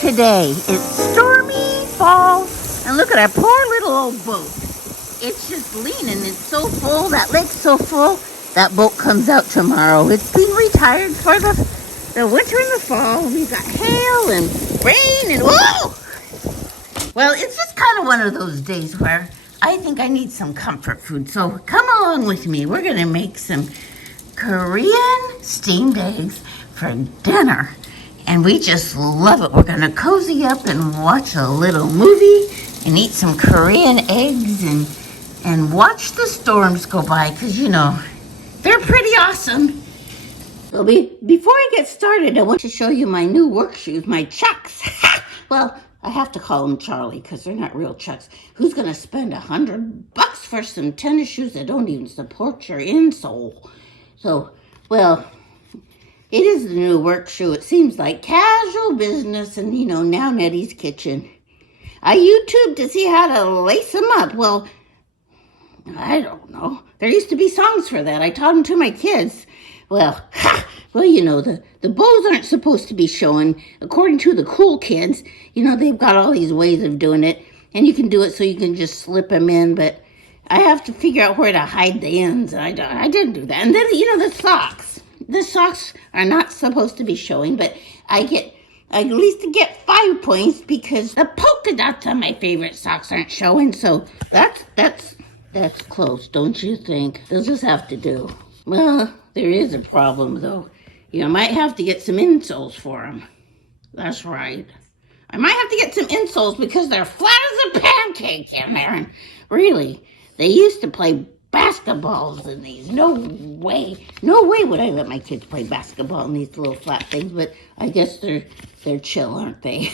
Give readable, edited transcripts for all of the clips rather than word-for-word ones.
today. It's stormy fall, and look at our poor little old boat. It's just leaning. It's so full. That lake's so full. That boat comes out tomorrow. It's been retired for the winter and the fall. We've got hail and rain and whoa! Well, it's just kind of one of those days where I think I need some comfort food. So come along with me. We're going to make some Korean steamed eggs for dinner. And we just love it. We're going to cozy up and watch a little movie and eat some Korean eggs and watch the storms go by because, you know, they're pretty awesome. So before I get started, I want to show you my new work shoes, my Chucks. Well, I have to call them Charlie because they're not real Chucks. Who's going to spend $100 for some tennis shoes that don't even support your insole? So, well, it is the new work shoe. It seems like casual business and, you know, now Nettie's kitchen. I YouTubed to see how to lace them up. Well, I don't know. There used to be songs for that. I taught them to my kids. Well, you know, the bows aren't supposed to be showing. According to the cool kids, you know, they've got all these ways of doing it. And you can do it so you can just slip them in. But I have to figure out where to hide the ends. I didn't do that. And then, you know, the socks. The socks are not supposed to be showing, but I at least get 5 points because the polka dots on my favorite socks aren't showing. So that's close, don't you think? They'll just have to do. Well, there is a problem though. You might have to get some insoles for them. That's right. I might have to get some insoles because they're flat as a pancake in there. And really, they used to play basketballs in these. No way would I let my kids play basketball in these little flat things, but I guess they're chill, aren't they?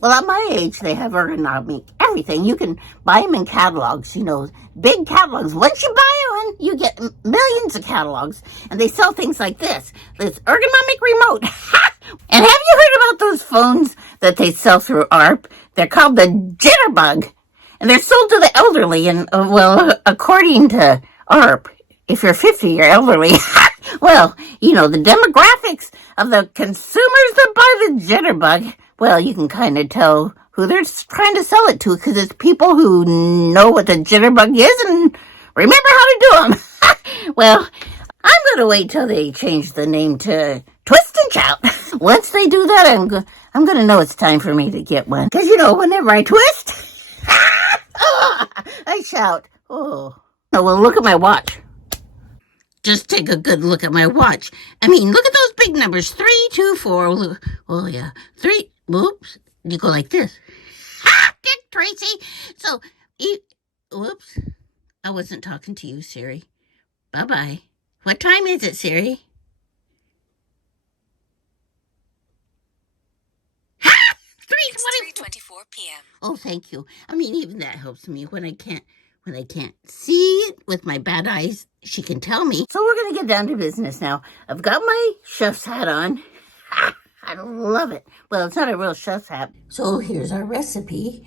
Well, at my age, they have ergonomic everything. You can buy them in catalogs, you know, big catalogs. Once you buy one, you get millions of catalogs, and they sell things like this ergonomic remote. And have you heard about those phones that they sell through ARP? They're called the Jitterbug. And they're sold to the elderly, and, well, according to ARP, if you're 50, you're elderly. Well, you know, the demographics of the consumers that buy the Jitterbug, well, you can kind of tell who they're trying to sell it to, because it's people who know what the Jitterbug is and remember how to do them. Well, I'm going to wait till they change the name to Twist and Shout. Once they do that, I'm going to know it's time for me to get one. Because, you know, whenever I twist, I shout. Oh, well, look at my watch. Just take a good look at my watch. I mean, look at those big numbers. 3, 2, 4. Oh, yeah. 3. Whoops. You go like this. Ha! Dick Tracy. So, whoops. I wasn't talking to you, Siri. Bye-bye. What time is it, Siri? Ha! 3:24 p.m. Oh, thank you. I mean, even that helps me when I can't see it with my bad eyes. She can tell me. So we're going to get down to business now. I've got my chef's hat on. I love it. Well, it's not a real chef's hat. So here's our recipe.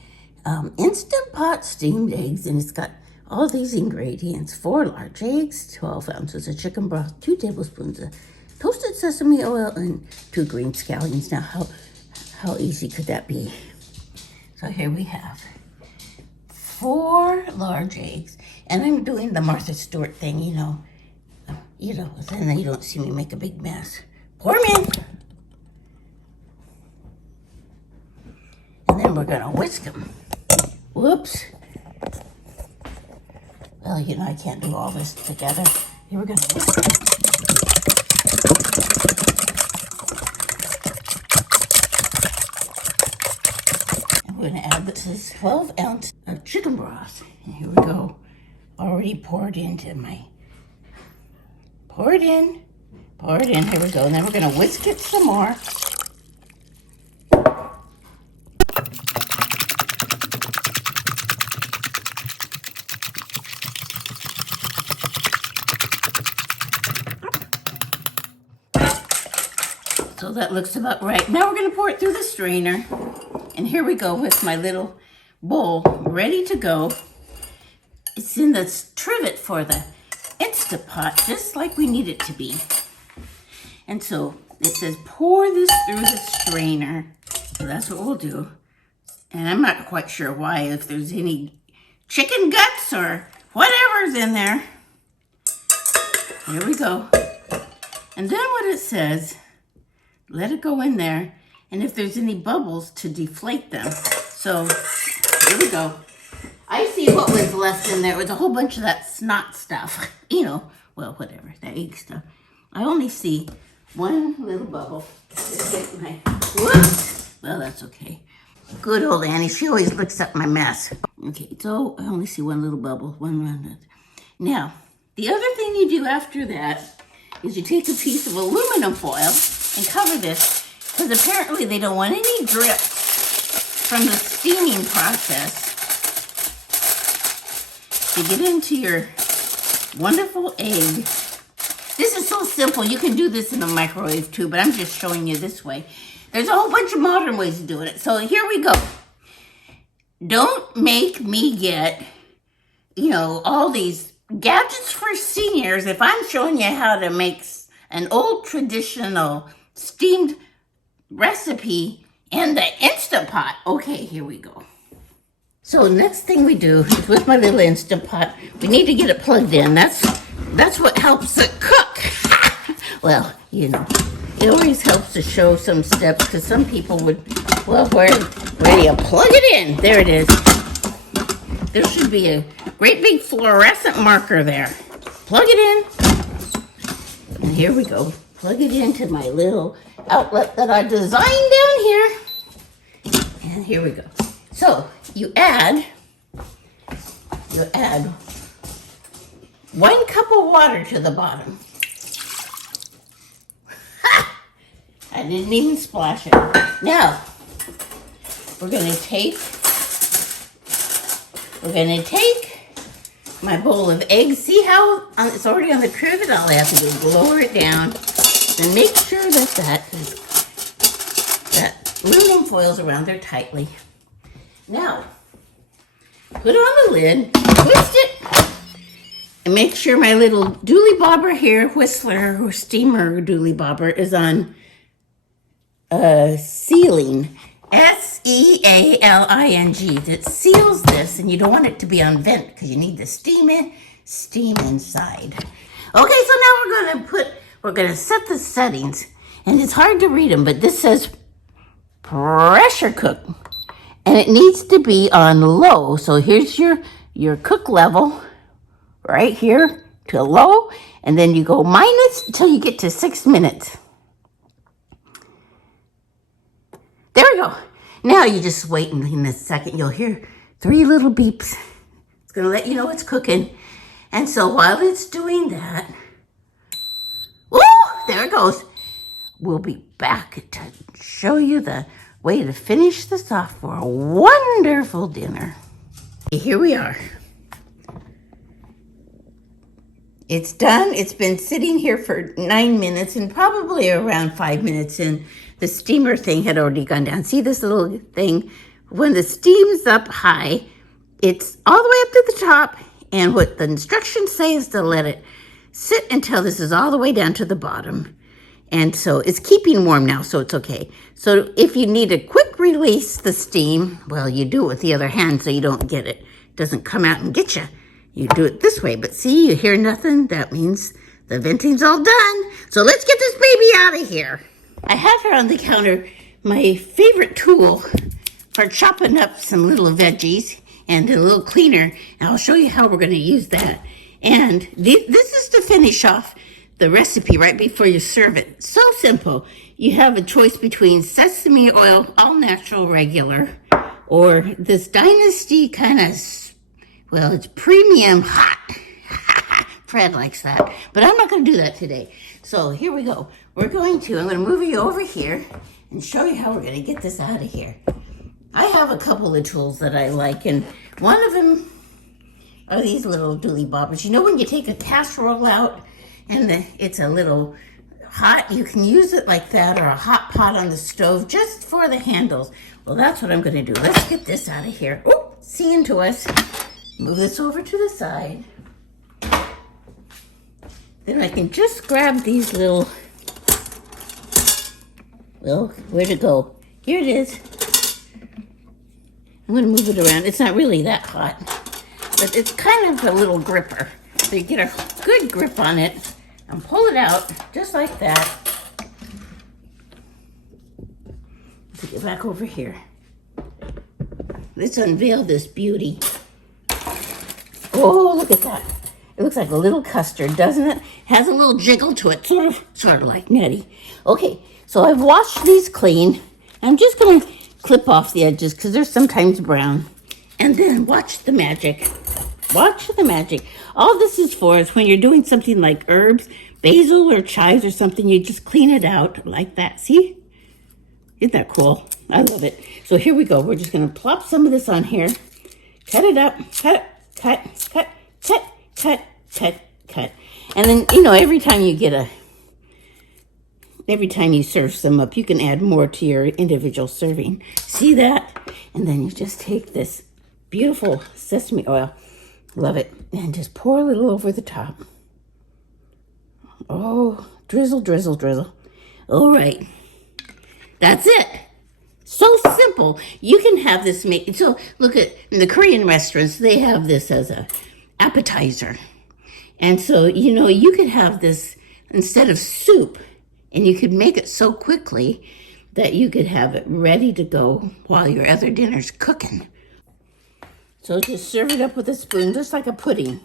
Instant Pot steamed eggs, and it's got all these ingredients. 4 large eggs, 12 ounces of chicken broth, 2 tablespoons of toasted sesame oil, and 2 green scallions. Now, how easy could that be? So here we have 4 large eggs. And I'm doing the Martha Stewart thing, you know, then you don't see me make a big mess. Pour them in. And then we're going to whisk them. Whoops. Well, you know, I can't do all this together. Here we're going to whisk them. And we're going to add this 12 ounce of chicken broth. And here we go. Already poured into pour it in, here we go. And then we're going to whisk it some more. So that looks about right. Now we're going to pour it through the strainer. And here we go with my little bowl ready to go. It's in the trivet for the Instant Pot, just like we need it to be. And so it says pour this through the strainer. So that's what we'll do. And I'm not quite sure why, if there's any chicken guts or whatever's in there. Here we go. And then what it says, let it go in there, and if there's any bubbles, to deflate them. So here we go. I see what was left in there. It was a whole bunch of that snot stuff. You know, well, whatever, that egg stuff. I only see one little bubble. Whoops. Well, that's okay. Good old Annie. She always looks up my mess. Okay, so I only see one little bubble. Now, the other thing you do after that is you take a piece of aluminum foil and cover this, because apparently they don't want any drips from the steaming process to get into your wonderful egg. This is so simple. You can do this in a microwave too, but I'm just showing you this way. There's a whole bunch of modern ways of doing it. So here we go. Don't make me get, you know, all these gadgets for seniors if I'm showing you how to make an old traditional steamed recipe in the Instant Pot. Okay, here we go. So next thing we do is, with my little Instant Pot, we need to get it plugged in. That's what helps it cook. Well, you know, it always helps to show some steps, because some people would, well, where do you plug it in? There it is. There should be a great big fluorescent marker there. Plug it in. And here we go. Plug it into my little outlet that I designed down here. And here we go. So you add 1 cup of water to the bottom. Ha! I didn't even splash it. Now, we're gonna take my bowl of eggs. See how it's already on the trivet? All I have to do is lower it down and make sure that aluminum foil's around there tightly. Now, put on the lid, twist it, and make sure my little Dooley Bobber here, Whistler or steamer Dooley Bobber, is on sealing. Sealing. That seals this, and you don't want it to be on vent because you need the steam inside. Okay, so now we're gonna set the settings, and it's hard to read them, but this says pressure cook, and it needs to be on low. So here's your cook level right here to low, and then you go minus until you get to 6 minutes. There we go. Now you just wait, and in a second you'll hear 3 little beeps. It's gonna let you know it's cooking. And so while it's doing that, woo, there it goes. We'll be back to show you the way to finish this off for a wonderful dinner. Here we are. It's done. It's been sitting here for 9 minutes, and probably around 5 minutes in, the steamer thing had already gone down. See this little thing? When the steam's up high, it's all the way up to the top, and what the instructions say is to let it sit until this is all the way down to the bottom. And so it's keeping warm now, so it's okay. So if you need a quick release the steam, well, you do it with the other hand so you don't get it. It doesn't come out and get you. You do it this way, but see, you hear nothing. That means the venting's all done. So let's get this baby out of here. I have here on the counter my favorite tool for chopping up some little veggies, and a little cleaner, and I'll show you how we're going to use that. And this is to finish off the recipe right before you serve it. So simple. You have a choice between sesame oil, all natural, regular, or this Dynasty kind of, well, it's premium hot. Fred likes that, but I'm not going to do that today. So here we go. I'm going to move you over here and show you how we're going to get this out of here. I have a couple of tools that I like, and one of them are these little Dooley Bobbers. You know when you take a casserole out and it's a little hot, you can use it like that, or a hot pot on the stove just for the handles. Well, that's what I'm going to do. Let's get this out of here. Oh, seeing to us. Move this over to the side. Then I can just grab these little, well, where'd it go? Here it is. I'm going to move it around. It's not really that hot, but it's kind of a little gripper. So you get a good grip on it and pull it out just like that. Let's get back over here. Let's unveil this beauty. Oh, look at that. It looks like a little custard, doesn't it? Has a little jiggle to it, sort of like Nettie. Okay, so I've washed these clean. I'm just going to clip off the edges because they're sometimes brown. And then watch the magic. Watch the magic. All this is for is when you're doing something like herbs, basil or chives or something, you just clean it out like that. See? Isn't that cool? I love it. So here we go. We're just going to plop some of this on here. Cut it up. Cut, cut, cut, cut, cut, cut, cut. And then, you know, every time you serve some up, you can add more to your individual serving. See that? And then you just take this beautiful sesame oil, love it, and just pour a little over the top. Oh, drizzle, drizzle, drizzle. All right. That's it. So simple. You can have this made. So look at in the Korean restaurants, they have this as a appetizer. And so, you know, you could have this instead of soup, and you could make it so quickly that you could have it ready to go while your other dinner's cooking. So just serve it up with a spoon, just like a pudding.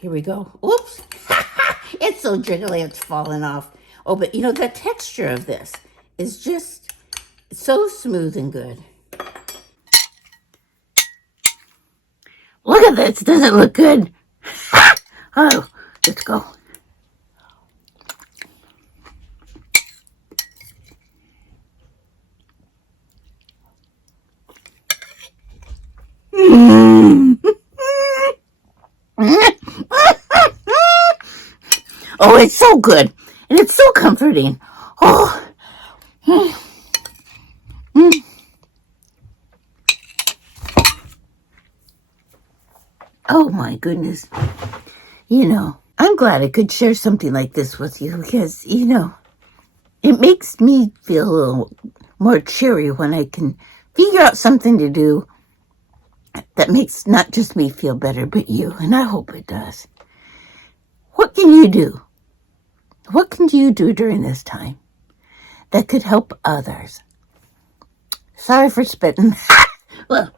Here we go. Oops. It's so jiggly, it's falling off. Oh, but you know, the texture of this is just so smooth and good. Look at this. Does it look good? Oh, let's go. Oh, it's so good. And it's so comforting. Oh. Oh my goodness. You know, I'm glad I could share something like this with you because, you know, it makes me feel a little more cheery when I can figure out something to do that makes not just me feel better, but you. And I hope it does. What can you do? What can you do during this time that could help others? Sorry for spitting. Well,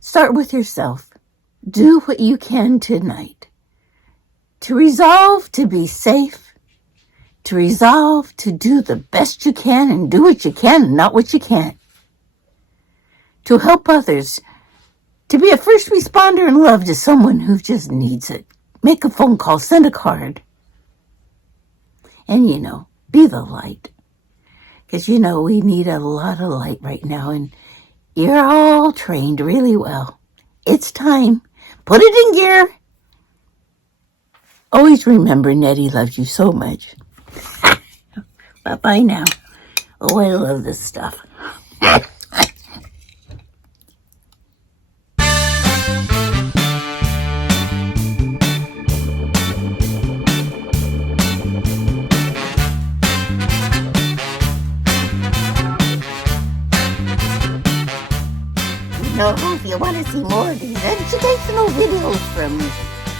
start with yourself. Do what you can tonight to resolve to be safe, to resolve to do the best you can and do what you can and not what you can't, to help others, to be a first responder in love to someone who just needs it. Make a phone call, send a card. And, you know, be the light. Because, you know, we need a lot of light right now. And you're all trained really well. It's time. Put it in gear. Always remember Nettie loves you so much. Bye-bye now. Oh, I love this stuff. Now, if you want to see more of these educational videos from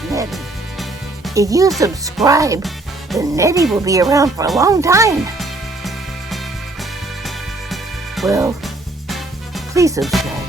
Nettie, if you subscribe, then Nettie will be around for a long time. Well, please subscribe.